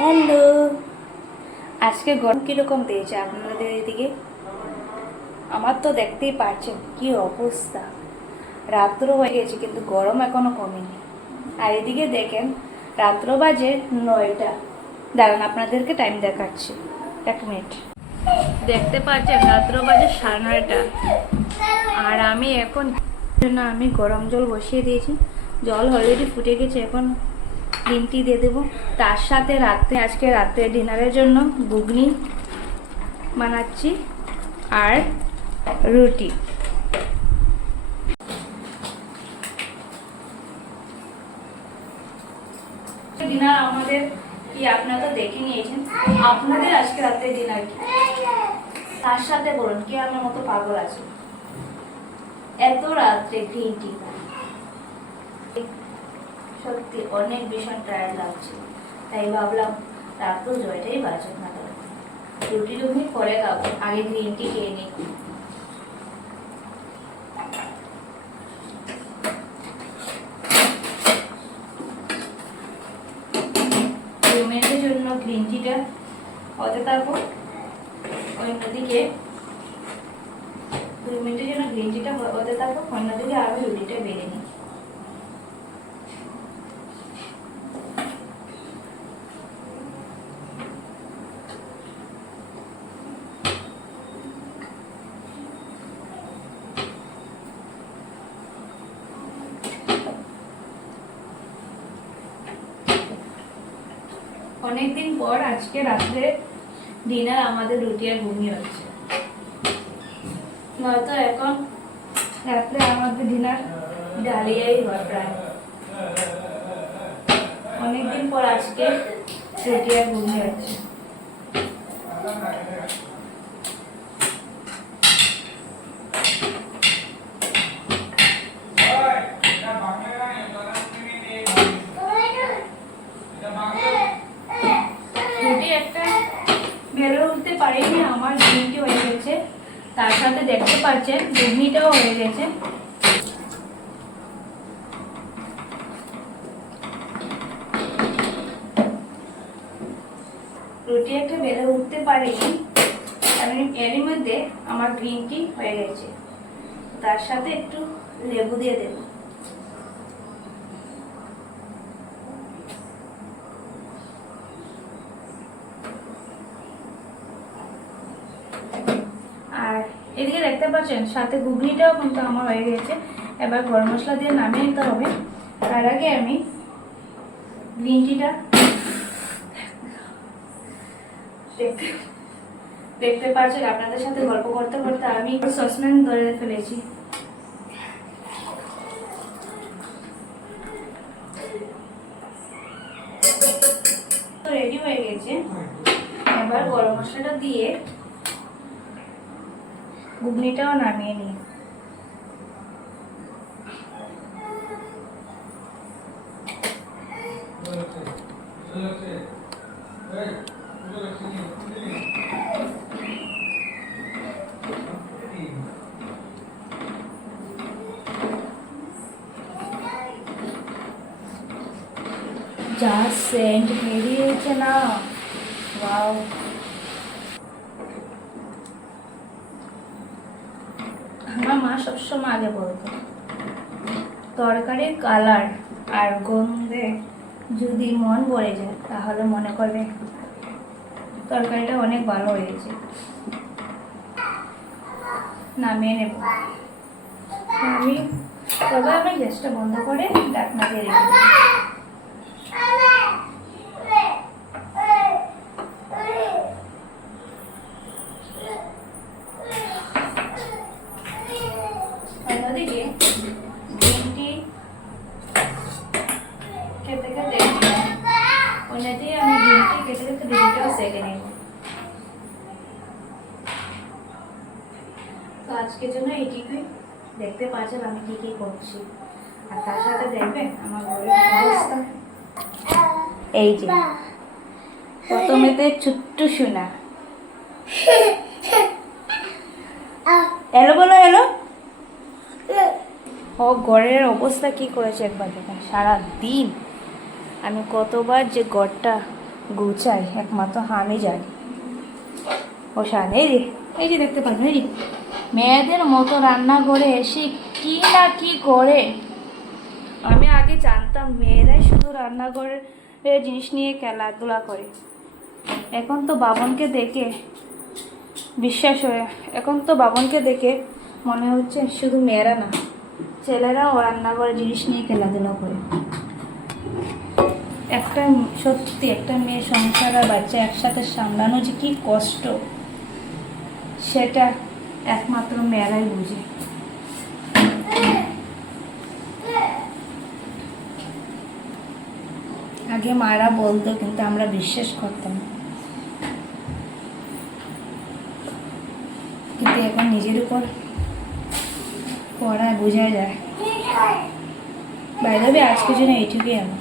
Hello. আজকে গরম কীরকম দিয়েছে আপনাদের এদিকে? আমার তো দেখতেই পাচ্ছেন কি অবস্থা। রাত্র হয়ে গেছে, কিন্তু গরম এখনও কমেনি। আর এদিকে দেখেন, রাত্র বাজে নয়টা। দাঁড়ান, আপনাদেরকে টাইম দেখাচ্ছি। এক মিনিট দেখতে পাচ্ছেন, রাত্র বাজে সাড়ে নয়টা। আর আমি এখন জন্য আমি গরম জল বসিয়ে দিয়েছি। জল অলরেডি ফুটে গেছে, এখন গ্রিন টি দিয়ে দেবো। তার সাথে রাত্রে আজকে রাত্রে ডিনারের জন্য ঘুগনি বানাচ্ছি আর রুটি। আমাদের কি আপনারা তো দেখে নিয়েছেন? আপনাদের আজকে রাত্রে ডিনার কি? তার সাথে বলুন, কি আমার মতো পাগল আছে? এত রাত্রে গ্রিন টি সত্যি অনেক ভীষণ টায়ার্ড লাগছে। তাই ভাবলাম তো জয়টাই বাঁচুক না রুটি টুটি পরে খাব, আগে গ্রিন টি খেয়ে নিই। মিনিটের জন্য অন্যদিকে জন্য অন্যদিকে আমি রুটিটা বেড়ে নিই। অনেকদিন পর আজকে রাত্রে ডিনার আমাদের রুটি আর ঘুমি হচ্ছে। নয়তো এখন রাত্রে আমাদের ডিনার ডালিয়াই হয় প্রায়। অনেকদিন পর আজকে রুটি আর ঘুমি হচ্ছে রুটি একটা বেড়ে উঠতে পারিনি আমার ঘুমটি হয়ে গেছে তার সাথে দেখতে পাচ্ছেন ঘুগনিটাও হয়ে গেছে। রুটি একটা বেলে উঠতে পারেনি এরই মধ্যে আমার গ্রিন টি হয়ে গেছে। তার সাথে একটু লেবু দিয়ে দেবো আর এদিকে দেখতে পাচ্ছেন? সাথে ঘুগনিটাও কিন্তু আমার হয়ে গেছে। এবার গরম মশলা দিয়ে নামিয়ে নিতে হবে। তার আগে আমি গ্রিন টিটা দেখতে পাচ্ছেন, আপনাদের সাথে গল্প করতে করতে আমি সসম্যান ধরে ফেলেছি। রেডি হয়ে গেছে। এবার গরম মশলাটা দিয়ে ঘুগনিটাও নামিয়ে নিই। যা সেন্ট বেরিয়েছে না? ওয়াও। আমার মা সবসময় আগে বলতো, তরকারির কালার আর গন্ধে যদি মন ভরে যায়, তাহলে মনে করবে তরকারিটা অনেক ভালো হয়েছে। নামিয়ে নেব। আমি তবে আমি গ্যাসটা বন্ধ করে ডাকনা দিয়ে রেখে দেবো। অন্যদিকে গ্রিন টি খেতে খেতে অন্যদিকে আমি গ্রিন টি খেতে খেতে রুটিটাও সেকে নেব তো আজকের জন্য এইটুকুই। দেখতে পাচ্ছেন আমি কি কি করছি। আর তার সাথে দেখবেন আমার ঘরের অবস্থা। এই যে, প্রথমেতে ছোট্ট সোনা। এলো বলো এলো ও ঘরের অবস্থা কি করেছে একবার দেখেন সারা দিন আমি কতবার যে ঘরটা গুছাই, একমাত্র আমি যাই। ও যে, এই যে দেখতে পাচ্ছেন, এই যে। মেয়েদের মতো রান্না করে এসে কি না কি করে? আমি আগে জানতাম মেয়েরাই শুধু রান্নাঘরে জিনিস নিয়ে খেলাধুলা করে। এখন তো বাবনকে দেখে বিশ্বাস হয়ে, এখন তো বাবনকে দেখে মনে হচ্ছে শুধু মেয়েরা না, ছেলেরাও রান্নাঘরে জিনিস নিয়ে খেলাধুলা করে। একটা সত্যি একটা মেয়ে সংসার আর বাচ্চা একসাথে সামলানো যে কি কষ্ট, সেটা একমাত্র মেয়েরাই বুঝে আগে মারা বলতো, কিন্তু আমরা বিশ্বাস করতাম। কিন্তু এখন নিজের উপর পড়ায় বোঝা যায় বাইরে আজকের জন্য এইটুকুই আমার.